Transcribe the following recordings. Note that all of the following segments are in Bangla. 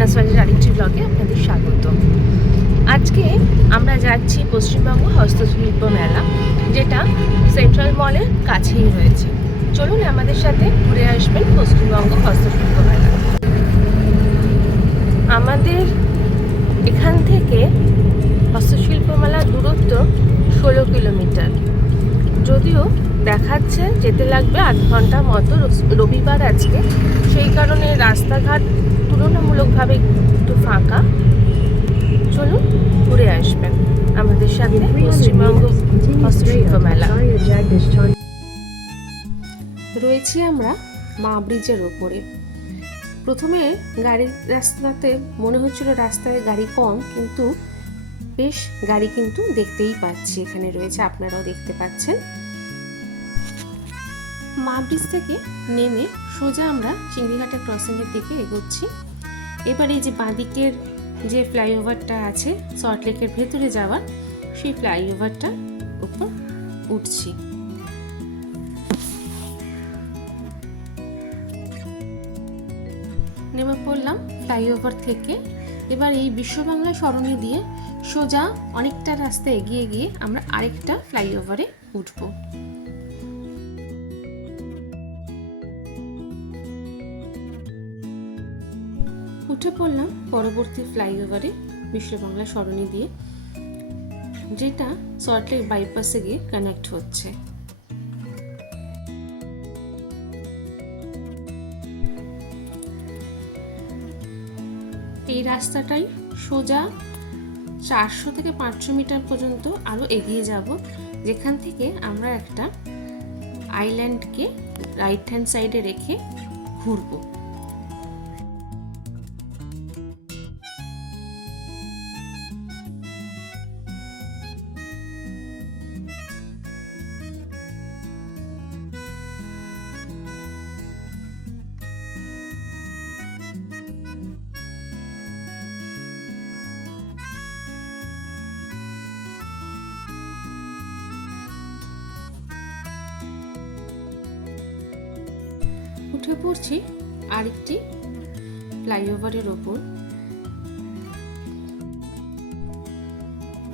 অনাসবাড়ির আরেকটি ব্লগে আপনাদের স্বাগত। আজকে আমরা যাচ্ছি পশ্চিমবঙ্গ হস্তশিল্প মেলা, যেটা সেন্ট্রাল মলের কাছেই রয়েছে। চলুন আমাদের সাথে ঘুরে আসবেন পশ্চিমবঙ্গ হস্তশিল্প মেলা। আমাদের এখান থেকে হস্তশিল্প মেলার দূরত্ব 16 কিলোমিটার। যদিও দেখাচ্ছে যেতে লাগবে 8 ঘন্টা মতো, রবিবার আজকে, সেই কারণে রাস্তাঘাট তুলনামূলকভাবে একটু ফাঁকা। চলুন ঘুরে আসবেন আমাদের সাথে পশ্চিমবঙ্গ হস্তশিল্প মেলা। রয়েছি আমরা মা ব্রিজের ওপরে। প্রথমে গাড়ির রাস্তাতে মনে হচ্ছিল রাস্তায় গাড়ি কম, কিন্তু বেশ গাড়ি কিন্তু দেখতেই পাচ্ছি এখানে রয়েছে, আপনারাও দেখতে পাচ্ছেন। মা ব্রিজ থেকে নেমে সোজা আমরা চিংড়িঘাটা ক্রসিংয়ের দিকে এগোচ্ছি। এবার এই যে বাঁদিকের যে ফ্লাইওভারটা আছে সল্টলেকের ভেতরে যাওয়ার, সেই ফ্লাইওভারটার উপর উঠছি। নেমে পড়লাম ফ্লাইওভার থেকে। এবার এই বিশ্ববাংলা সরণি দিয়ে সোজা অনেকটা রাস্তা এগিয়ে গিয়ে আমরা আরেকটা ফ্লাইওভারে উঠবো। উঠে পড়লাম পরবর্তী ফ্লাইওভারে বিশ্ববাংলা সরণি দিয়ে, যেটা সল্টলেক বাইপাসে গিয়ে কানেক্ট হচ্ছে। এই রাস্তাটাই সোজা 400 থেকে 500 মিটার পর্যন্ত আরো এগিয়ে যাব, যেখান থেকে আমরা একটা আইল্যান্ডকে রাইট হ্যান্ড সাইডে রেখে ঘুরবো। উঠে পড়ছি আরেকটি ফ্লাইওভারের ওপর।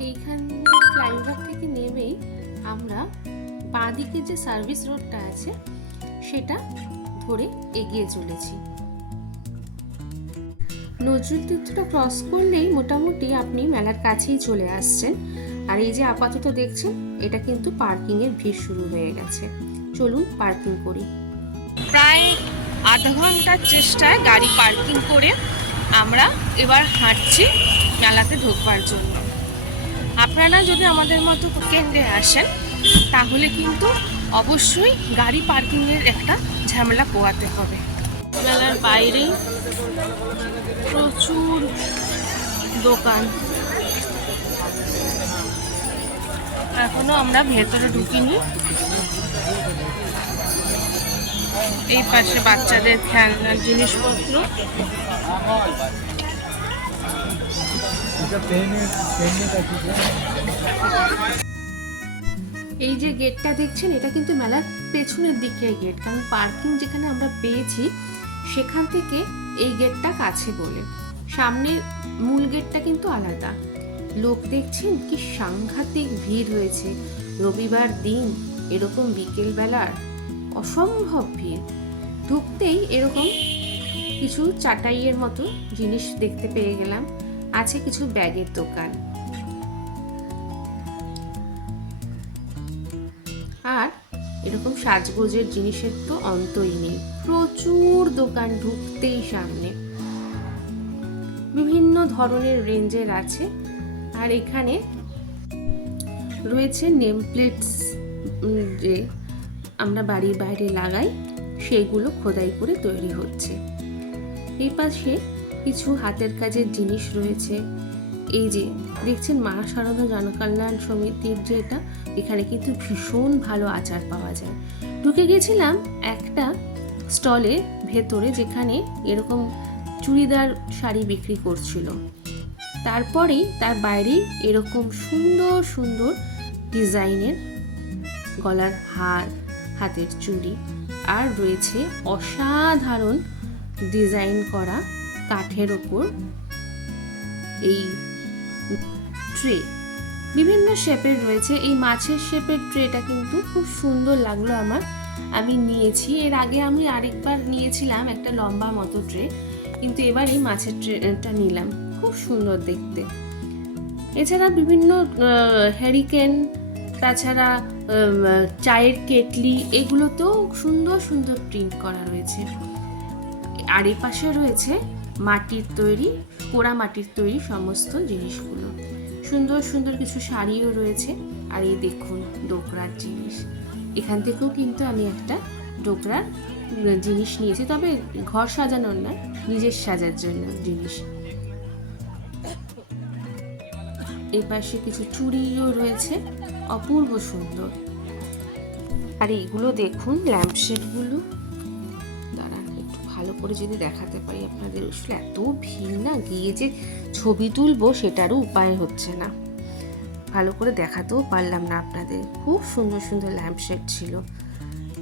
এইখানে ফ্লাইওভার থেকে নেমেই আমরা বাঁদিকে যে সার্ভিস রোডটা আছে সেটা ধরে এগিয়ে চলেছি। নজরুল তীর্থটা ক্রস করলেই মোটামুটি আপনি মেলার কাছেই চলে আসছেন। আর এই যে আপাতত দেখছেন, এটা কিন্তু পার্কিং এর ভিড় শুরু হয়ে গেছে। চলুন পার্কিং করি। প্রায় আধা ঘন্টার চেষ্টায় গাড়ি পার্কিং করে আমরা এবার হাঁটছি মেলাতে ঢোকবার জন্য। আপনারা যদি আমাদের মতো কেন্দ্রে আসেন, তাহলে কিন্তু অবশ্যই গাড়ি পার্কিংয়ের একটা ঝামেলা পোয়াতে হবে। মেলার বাইরে প্রচুর দোকান, এখনো আমরা ভেতরে ঢুকিনি। এই পাশে বাচ্চাদের খেলনার জিনিসপত্র। এই যে গেটটা দেখছেন, এটা কিন্তু মেলার পেছনের দিকের গেট, কারণ পার্কিং যেখানে আমরা পেয়েছি সেখান থেকে এই গেটটা কাছে বলে। সামনের মূল গেটটা কিন্তু আলাদা। লোক দেখছেন কি সাংঘাতিক ভিড় হয়েছে রবিবার দিন, এরকম বিকেল বেলার অসম্ভব ভিড়। ঢুকতেই এরকম কিছু চাটাইয়ের মতো জিনিস দেখতে পেয়ে গেলাম, আছে কিছু ব্যাগের দোকান, আর এরকম সাজগোজের জিনিসের তো অন্তই নেই। প্রচুর দোকান ঢুকতেই সামনে, বিভিন্ন ধরনের রেঞ্জের আছে। আর এখানে রয়েছে নেম প্লেটস, যে আমরা বাড়ির বাইরে লাগাই, সেইগুলো খোদাই করে তৈরি হচ্ছে। এই পাশে কিছু হাতের কাজের জিনিস রয়েছে। এই যে দেখছেন মা শারদা জনকল্যাণ সমিতির, যে এটা, এখানে কিন্তু ভীষণ ভালো আচার পাওয়া যায়। ঢুকে গেছিলাম একটা স্টলে ভেতরে, যেখানে এরকম চুড়িদার শাড়ি বিক্রি করছিল। তারপরেই তার বাইরেই এরকম সুন্দর সুন্দর ডিজাইনের গলার হার, হাতের চুড়ি, আর রয়েছে অসাধারণ ডিজাইন করা কাঠের ওপর এই ট্রে বিভিন্ন শেপের রয়েছে। এই মাছের শেপের ট্রেটা কিন্তু খুব সুন্দর লাগলো আমার, আমি নিয়েছি। এর আগে আমি আরেকবার নিয়েছিলাম একটা লম্বা মতো ট্রে, কিন্তু এবার এই মাছের ট্রেটা নিলাম, খুব সুন্দর দেখতে। এছাড়া বিভিন্ন হ্যারিকেন, তাছাড়া চায়ের কেটলি, এগুলোতেও সুন্দর সুন্দর প্রিন্ট করা রয়েছে। আর এই পাশে রয়েছে মাটির তৈরি, পোড়া মাটির তৈরি সমস্ত জিনিসগুলো। সুন্দর সুন্দর কিছু শাড়িও রয়েছে। আর এই দেখুন ডোকরার জিনিস, এখান থেকেও কিন্তু আমি একটা ডোকরার জিনিস নিয়েছি, তবে ঘর সাজানোর নয়, নিজের সাজার জন্য জিনিস। এই পাশে কিছু চুড়িও রয়েছে, অপূর্ব সুন্দর। আর এইগুলো দেখুন ল্যাম্পশেডগুলো, দাঁড়ান একটু ভালো করে যদি দেখাতে পারি আপনাদের। আসলে এত ভিড় না, গিয়ে যে ছবি তুলবো সেটারও উপায় হচ্ছে না, ভালো করে দেখাতেও পারলাম না আপনাদের। খুব সুন্দর সুন্দর ল্যাম্পশেড ছিল।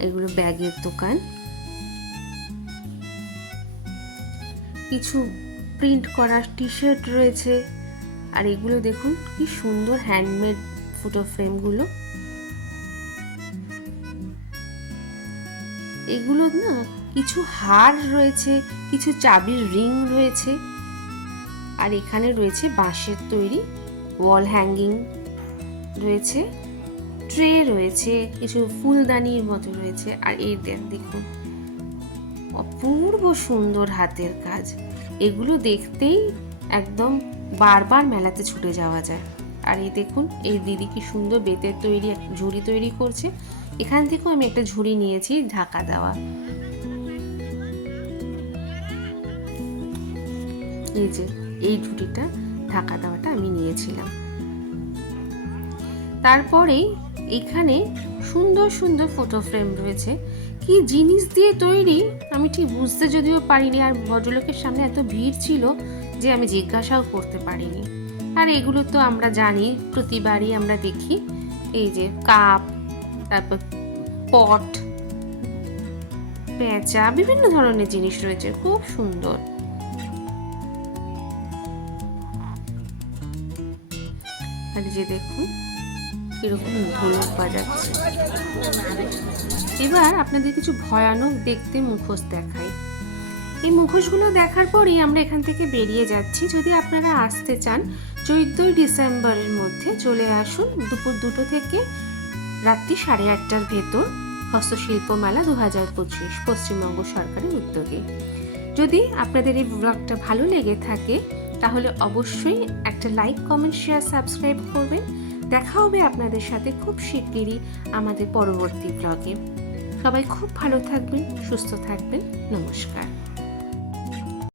এগুলো ব্যাগের দোকান। কিছু প্রিন্ট করা টি শার্ট রয়েছে। আর এগুলো দেখুন কি সুন্দর হ্যান্ডমেড ফটো ফ্রেমগুলো। এগুলো না কিছু হার রয়েছে, কিছু চাবির রিং রয়েছে। আর এখানে রয়েছে বাঁশের তৈরি ওয়াল হ্যাঙ্গিং রয়েছে, ট্রে রয়েছে, কিছু ফুলদানির মতো রয়েছে। আর এই দেখুন অপূর্ব সুন্দর হাতের কাজ। এগুলো দেখতেই একদম বারবার মেলাতে ছুটে যাওয়া যায়। আর এই দেখুন এই দিদি কি সুন্দর বেতের তৈরি ঝুড়ি তৈরি করছে। এখান থেকেও আমি একটা ঝুড়ি নিয়েছি ঢাকা দেওয়া। এই যে এই ঝুড়িটা ঢাকা দেওয়াটা আমি নিয়েছিলাম। তারপরেই এখানে সুন্দর সুন্দর ফটো ফ্রেম রয়েছে। কি জিনিস দিয়ে তৈরি আমি ঠিক বুঝতে যদিও পারিনি, আর ভদ্রলোকের সামনে এত ভিড় ছিল যে আমি জিজ্ঞাসাও করতে পারিনি। আর এগুলো তো আমরা জানি, প্রতিবারই আমরা দেখি। এই যে কাপ, তারপর পট, পেঁচা, বিভিন্ন ধরনের জিনিস রয়েছে, খুব সুন্দর। আর যে দেখুন কিরকম ঢোলক বাজাচ্ছে। এবার আপনাদের কিছু ভয়ানক দেখতে মুখোশ দেখাই। এই মুখোশগুলো দেখার পরই আমরা এখান থেকে বেরিয়ে যাচ্ছি। যদি আপনারা আসতে চান 14ই ডিসেম্বরের মধ্যে চলে আসুন, দুপুর 2টো থেকে রাত্রি 8:30টার ভেতর হস্তশিল্প মেলা 2025 পশ্চিমবঙ্গ সরকারের উদ্যোগে। যদি আপনাদের এই ব্লগটা ভালো লেগে থাকে তাহলে অবশ্যই একটা লাইক, কমেন্ট, শেয়ার, সাবস্ক্রাইব করবেন। দেখা হবে আপনাদের সাথে খুব শিগগিরই আমাদের পরবর্তী ব্লগে। সবাই খুব ভালো থাকবেন, সুস্থ থাকবেন। নমস্কার।